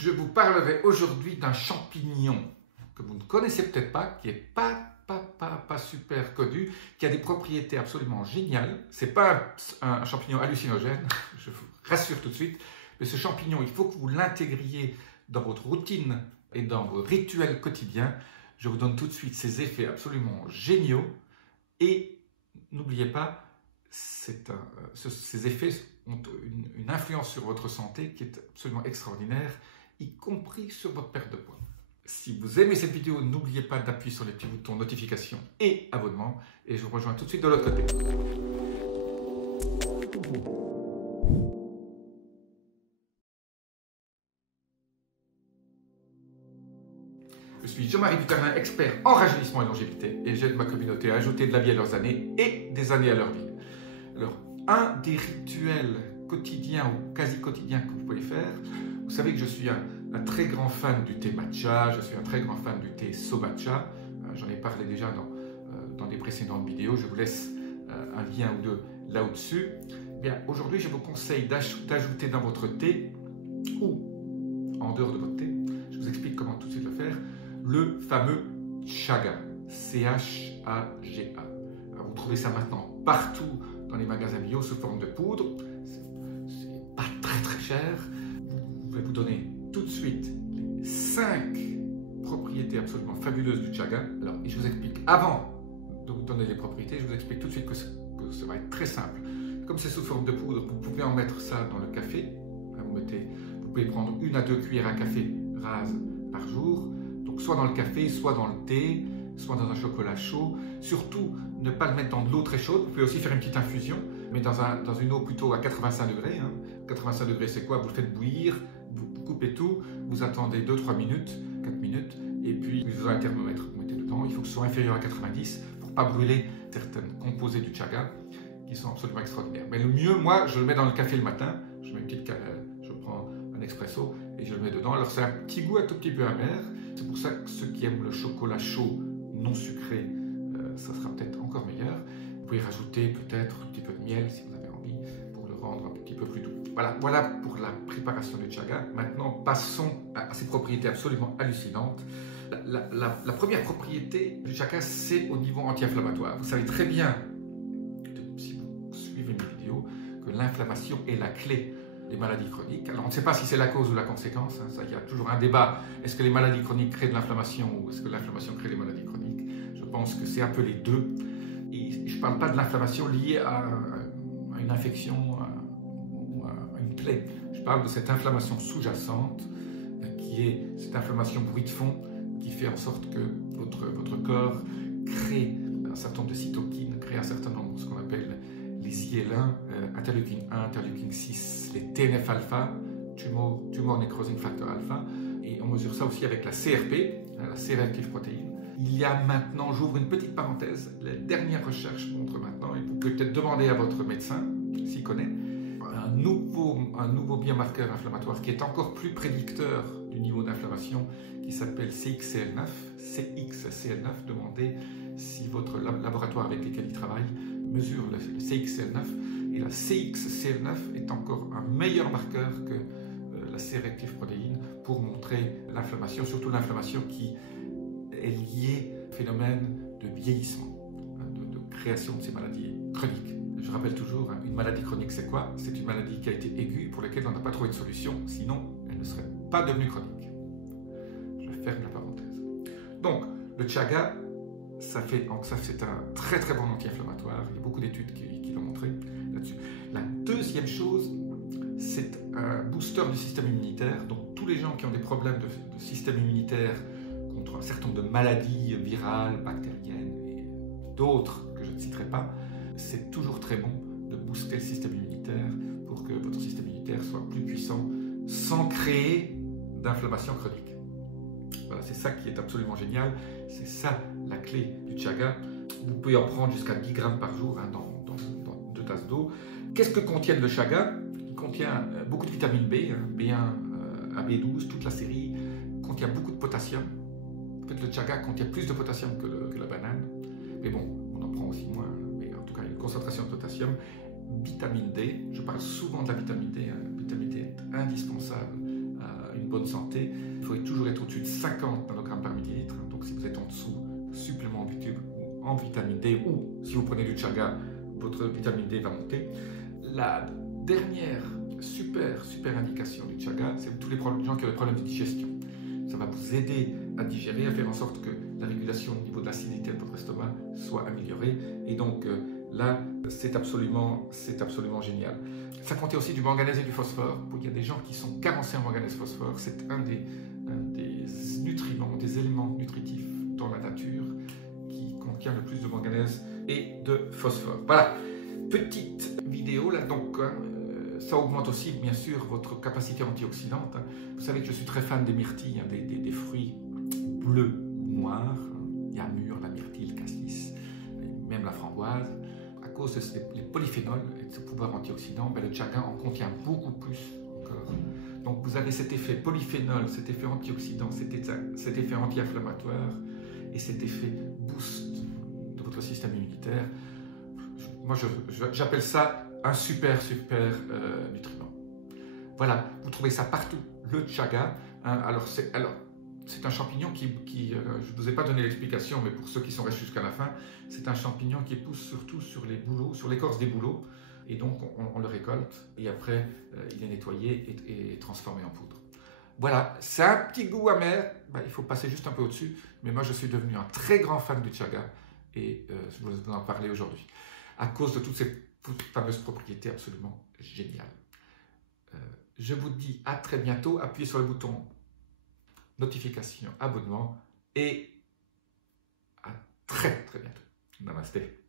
Je vous parlerai aujourd'hui d'un champignon que vous ne connaissez peut-être pas, qui n'est pas super connu, qui a des propriétés absolument géniales. Ce n'est pas un champignon hallucinogène, je vous rassure tout de suite, mais ce champignon, il faut que vous l'intégriez dans votre routine et dans vos rituels quotidiens. Je vous donne tout de suite ces effets absolument géniaux et n'oubliez pas, ces effets ont une influence sur votre santé qui est absolument extraordinaire, y compris sur votre perte de poids. Si vous aimez cette vidéo, n'oubliez pas d'appuyer sur les petits boutons notification et abonnement. Et je vous rejoins tout de suite de l'autre côté. Je suis Jean-Marie Buterlin, expert en rajeunissement et longévité, et j'aide ma communauté à ajouter de la vie à leurs années et des années à leur vie. Alors, un des rituels quotidiens ou quasi quotidiens que vous pouvez faire, vous savez que je suis un très grand fan du thé matcha, je suis un très grand fan du thé sobacha, j'en ai parlé déjà dans des précédentes vidéos, je vous laisse un lien ou deux là au-dessus. Bien, aujourd'hui, je vous conseille d'ajouter dans votre thé, ou en dehors de votre thé, je vous explique comment tout de suite le faire, le fameux chaga, C-H-A-G-A. Vous trouvez ça maintenant partout dans les magasins bio sous forme de poudre, c'est pas très cher. Je vais vous donner tout de suite les 5 propriétés absolument fabuleuses du chaga. Alors, je vous explique, avant de vous donner les propriétés, je vous explique tout de suite que ça va être très simple. Comme c'est sous forme de poudre, vous pouvez en mettre ça dans le café. Vous pouvez prendre 1 à 2 cuillères à café rases par jour. Donc, soit dans le café, soit dans le thé, soit dans un chocolat chaud. Surtout, ne pas le mettre dans de l'eau très chaude. Vous pouvez aussi faire une petite infusion, mais dans une eau plutôt à 85 degrés. 85 degrés, c'est quoi? Vous le faites bouillir, vous coupez tout, vous attendez 2-3 minutes, 4 minutes, et puis vous avez un thermomètre, vous mettez dedans. Il faut que ce soit inférieur à 90 pour ne pas brûler certaines composés du chaga qui sont absolument extraordinaires. Mais le mieux, moi, je le mets dans le café le matin. Je mets une petite cannelle, je prends un expresso et je le mets dedans. Alors, c'est un petit goût un tout petit peu amer. C'est pour ça que ceux qui aiment le chocolat chaud non sucré, ça sera peut-être encore meilleur. Vous pouvez rajouter peut-être un petit peu de miel si vous avez envie pour le rendre un petit peu plus doux. Voilà pour la préparation du chaga. Maintenant, passons à ses propriétés absolument hallucinantes. La première propriété du chaga, c'est au niveau anti-inflammatoire. Vous savez très bien, si vous suivez mes vidéos, que l'inflammation est la clé des maladies chroniques. Alors, on ne sait pas si c'est la cause ou la conséquence. Ça, il y a toujours un débat. Est-ce que les maladies chroniques créent de l'inflammation ou est-ce que l'inflammation crée les maladies chroniques? Je pense que c'est un peu les deux. Et je ne parle pas de l'inflammation liée à une infection ou à une plaie. Je parle de cette inflammation sous-jacente qui est cette inflammation bruit de fond qui fait en sorte que votre corps crée un certain nombre de cytokines, crée un certain nombre de ce qu'on appelle les IL-1, interleukine 1, interleukine 6, les TNF-alpha, tumor necrosing factor alpha, et on mesure ça aussi avec la CRP, la C-réactive protéine. Il y a maintenant, j'ouvre une petite parenthèse, les dernières recherches montrent maintenant, et vous pouvez peut-être demander à votre médecin, s'il connaît, un nouveau biomarqueur inflammatoire qui est encore plus prédicteur du niveau d'inflammation, qui s'appelle CXCL9. CXCL9, demandez si votre laboratoire avec lequel il travaille mesure le CXCL9. Et la CXCL9 est encore un meilleur marqueur que la C-réactive protéine pour montrer l'inflammation, surtout l'inflammation qui est liée au phénomène de vieillissement, de création de ces maladies chroniques. Je rappelle toujours, une maladie chronique, c'est quoi? C'est une maladie qui a été aiguë pour laquelle on n'a pas trouvé de solution, sinon elle ne serait pas devenue chronique. Je ferme la parenthèse. Donc, le chaga, c'est un très très bon anti-inflammatoire. Il y a beaucoup d'études qui l'ont montré là-dessus. La deuxième chose, c'est un booster du système immunitaire. Donc, tous les gens qui ont des problèmes de système immunitaire contre un certain nombre de maladies virales, bactériennes et d'autres que je ne citerai pas, c'est toujours très bon de booster le système immunitaire pour que votre système immunitaire soit plus puissant sans créer d'inflammation chronique. Voilà, c'est ça qui est absolument génial. C'est ça la clé du chaga. Vous pouvez en prendre jusqu'à 10 grammes par jour dans 2 tasses d'eau. Qu'est-ce que contient le chaga? Il contient beaucoup de vitamine B, B1 à B12, toute la série. Il contient beaucoup de potassium. En fait, le chaga contient plus de potassium que la banane. Mais bon, on en prend aussi moins. Mais en tout cas, il y a une concentration de potassium. Vitamine D, je parle souvent de la vitamine D. La vitamine D est indispensable à une une bonne santé, il faut toujours être au-dessus de 50 nanogrammes par millilitre. Donc si vous êtes en dessous, supplément en vitamine D, ou si vous prenez du chaga, votre vitamine D va monter. La dernière super indication du chaga, c'est pour tous les gens qui ont des problèmes de digestion. Ça va vous aider à digérer, à faire en sorte que la régulation au niveau de l'acidité de votre estomac soit améliorée. Et donc là, c'est absolument génial. Ça contient aussi du manganèse et du phosphore. Il y a des gens qui sont carencés en manganèse et phosphore. C'est un des nutriments, des éléments nutritifs dans la nature qui contient le plus de manganèse et de phosphore. Voilà, petite vidéo là donc. Ça augmente aussi, bien sûr, votre capacité antioxydante. Vous savez que je suis très fan des myrtilles, des fruits bleus ou noirs. Il y a mûre, la myrtille, le cassis, même la framboise. À cause des polyphénols et de ce pouvoir antioxydant, le chaga en contient beaucoup plus encore. Donc vous avez cet effet polyphénol, cet effet antioxydant, cet effet anti-inflammatoire et cet effet boost de votre système immunitaire. Moi, j'appelle ça un super nutriment. Voilà, vous trouvez ça partout, le chaga. Alors c'est un champignon qui je ne vous ai pas donné l'explication, mais pour ceux qui sont restés jusqu'à la fin, c'est un champignon qui pousse surtout sur les bouleaux, sur l'écorce des bouleaux, et donc on le récolte, et après il est nettoyé et transformé en poudre. Voilà, c'est un petit goût amer, il faut passer juste un peu au-dessus, mais moi je suis devenu un très grand fan du chaga, et je vais vous en parler aujourd'hui, à cause de toutes ces fameuses propriétés absolument géniales. Je vous dis à très bientôt. Appuyez sur le bouton notification, abonnement et à très bientôt. Namasté.